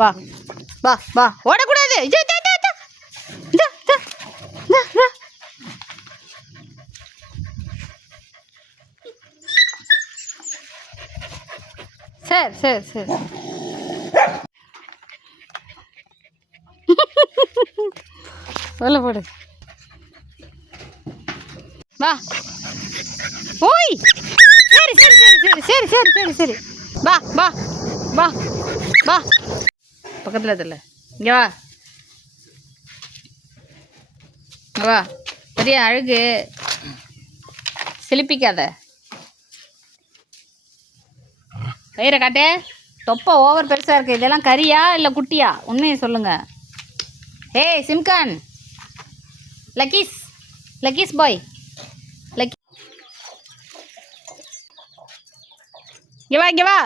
வா வா வா ஓடக்கூடாது. இதோ, இதோ, இதோ, இதோ. சரி சரி சரி. உள்ள போடு. வா. ஓய். சரி சரி சரி சரி சரி சரி சரி சரி. வா வா வா வா. பக்கத்தில் இதில் இங்கே வா. வா. பெரிய அழகு. சிலிப்பிக்காத. கயிறை காட்டு. தொப்பை ஓவர் பெருசாக இருக்குது இதெல்லாம் கறியா இல்லை குட்டியா? உண்மையை சொல்லுங்கள் ஏய் சிம்கான். லக்கீஸ். லக்கீஸ் பாய். லக்கி இங்கே வா இங்கே வா.